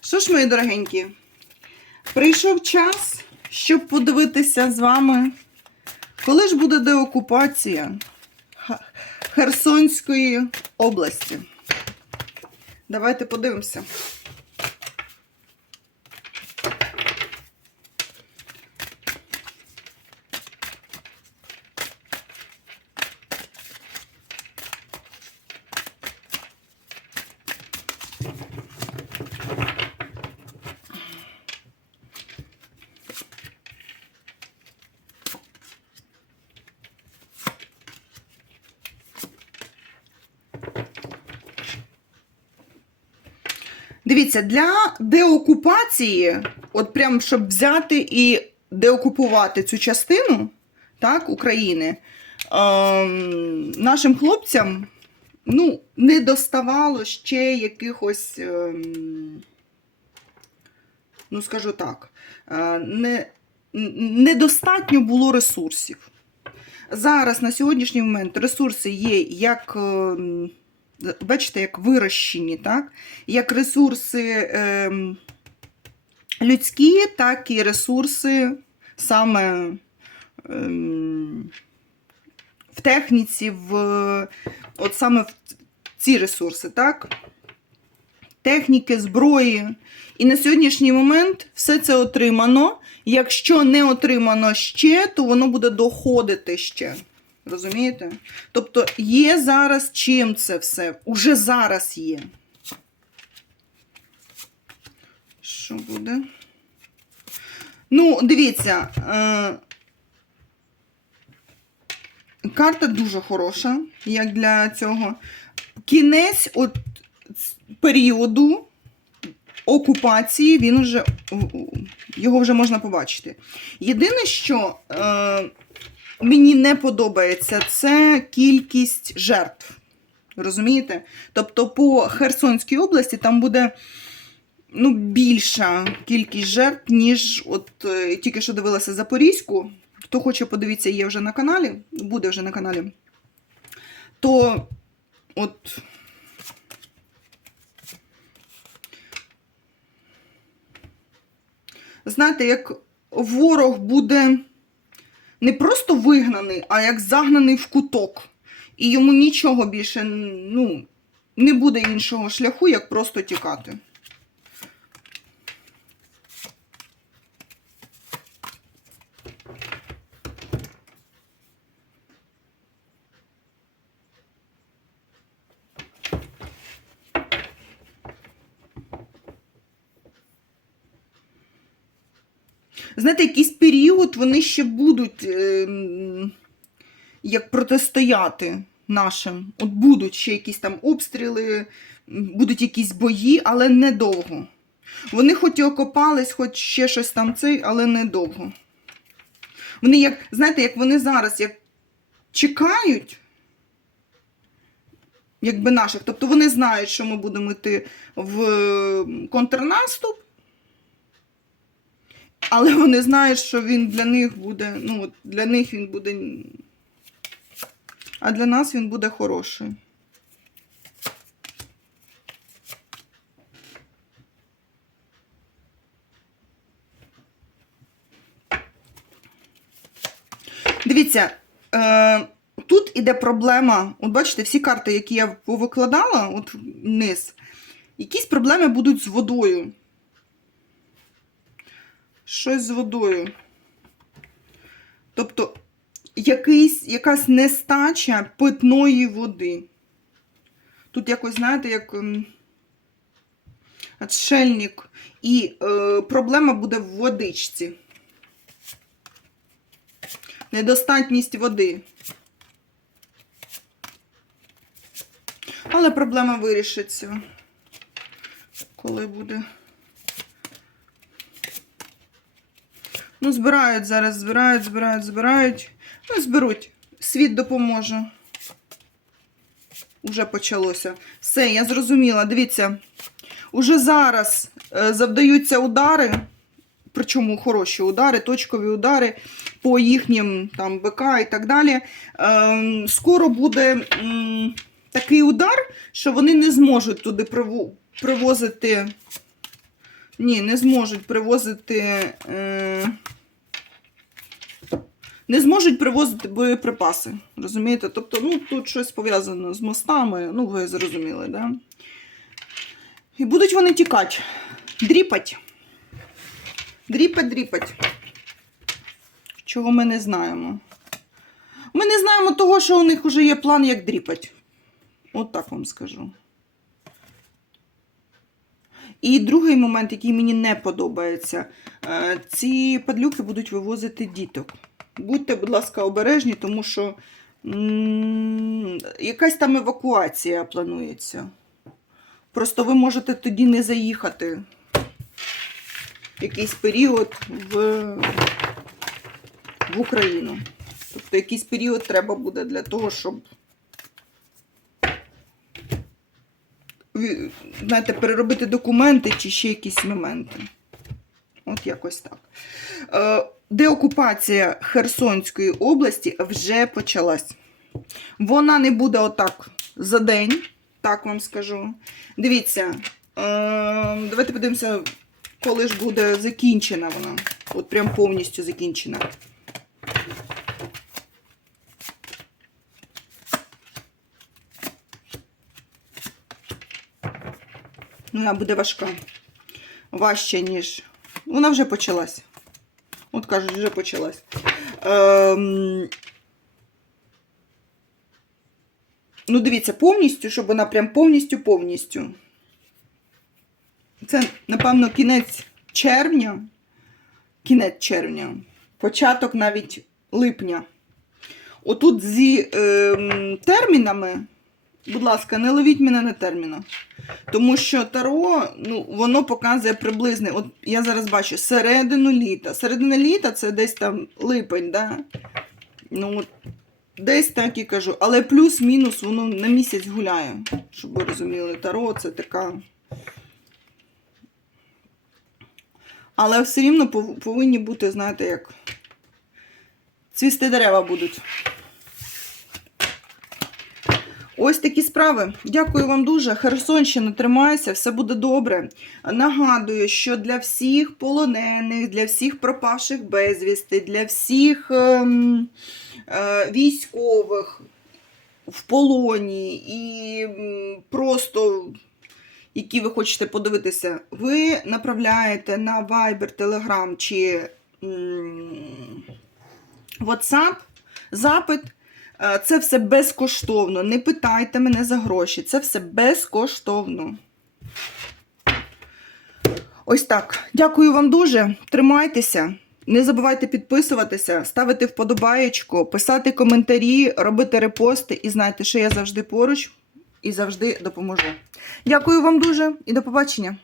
Що ж, мої дорогенькі, прийшов час, щоб подивитися з вами, коли ж буде деокупація Херсонської області. Давайте подивимося. Дивіться, для деокупації, от прям щоб взяти і деокупувати цю частину так, України, ем, нашим хлопцям ну, не доставало ще якихось, ем, ну скажу так, е, не, недостатньо було ресурсів. Зараз на сьогоднішній момент ресурси є як. ем, Бачите, як вирощені, так? як ресурси ем, людські, так і ресурси саме ем, в техніці, в, от саме в ці ресурси, так? техніки, зброї. І на сьогоднішній момент все це отримано. Якщо не отримано ще, то воно буде доходити ще. Розумієте? Тобто є зараз чим це все. Уже зараз є. Що буде? Ну, дивіться. Е- карта дуже хороша, як для цього. Кінець от періоду окупації, він уже, його вже можна побачити. Єдине, що. Е- мені не подобається, це кількість жертв. Розумієте? Тобто по Херсонській області там буде ну, більша кількість жертв, ніж от е, тільки що дивилася Запорізьку. Хто хоче подивитися, є вже на каналі, буде вже на каналі. То от. Знаєте, як ворог буде не просто вигнаний, а як загнаний в куток. І йому нічого більше ну, не буде іншого шляху, як просто тікати. Знаєте, якийсь період вони ще будуть ем, як протистояти нашим. От будуть ще якісь там обстріли, будуть якісь бої, але недовго. Вони хоч і окопались, хоч ще щось там цей, але недовго. Вони як, знаєте, як вони зараз як чекають, якби наших, тобто вони знають, що ми будемо йти в е, контрнаступ. Але вони знають, що він для них буде, ну, для них він буде. А для нас він буде хороший. Дивіться, е, тут іде проблема. От бачите, всі карти, які я повикладала, от вниз, якісь проблеми будуть з водою щось з водою. Тобто якийсь, якась нестача питної води. Тут якось, знаєте, як ем, отшельник. І е, проблема буде в водичці. Недостатність води. Але проблема вирішиться, коли буде. Ну, збирають зараз, збирають, збирають, збирають. Ну, зберуть. Світ допоможе. Уже почалося. Все, я зрозуміла. Дивіться, уже зараз е, завдаються удари, причому хороші удари, точкові удари по їхнім там БК і так далі. Ем, скоро буде такий удар, що вони не зможуть туди привозити Ні, не зможуть привозити. Е... Не зможуть привозити боєприпаси. Розумієте? Тобто, ну, тут щось пов'язано з мостами, ну, ви зрозуміли, да? І будуть вони тікати. Дріпать. Дріпать, дріпать. Чого ми не знаємо? Ми не знаємо того, що у них вже є план, як дріпать. От так вам скажу. І другий момент, який мені не подобається, е, ці падлюки будуть вивозити діток. Будьте, будь ласка, обережні, тому що якась там евакуація планується. Просто ви можете тоді не заїхати якийсь період в, в Україну. Тобто якийсь період треба буде для того, щоб знаєте, переробити документи чи ще якісь моменти. От якось так. Е, Деокупація Херсонської області вже почалась. Вона не буде отак за день, так вам скажу. Дивіться, е, давайте подивимося, коли ж буде закінчена вона. От прям повністю закінчена. Вона буде важка. Важче, ніж. Вона вже почалась. От кажуть, вже почалась. Ем... Ну, дивіться, повністю, щоб вона прям повністю-повністю. Це, напевно, кінець червня. Кінець червня. Початок навіть липня. Отут зі ем, термінами, будь ласка, не ловіть мене на термінах. Тому що Таро, ну, воно показує приблизно, от я зараз бачу, середину літа. Середина літа це десь там липень, да? Ну, десь так і кажу. Але плюс-мінус воно на місяць гуляє. Щоб ви розуміли, Таро це така. Але все рівно повинні бути, знаєте, як цвісти дерева будуть. Ось такі справи. Дякую вам дуже. Херсонщина, тримайся, все буде добре. Нагадую, що для всіх полонених, для всіх пропавших безвісти, для всіх ем, е, військових в полоні і просто. Які ви хочете подивитися, ви направляєте на Viber, Telegram чи WhatsApp запит. Е, Це все безкоштовно. Не питайте мене за гроші. Це все безкоштовно. Ось так. Дякую вам дуже. Тримайтеся. Не забувайте підписуватися, ставити вподобаєчку, писати коментарі, робити репости і знайте, що я завжди поруч і завжди допоможу. Дякую вам дуже і до побачення.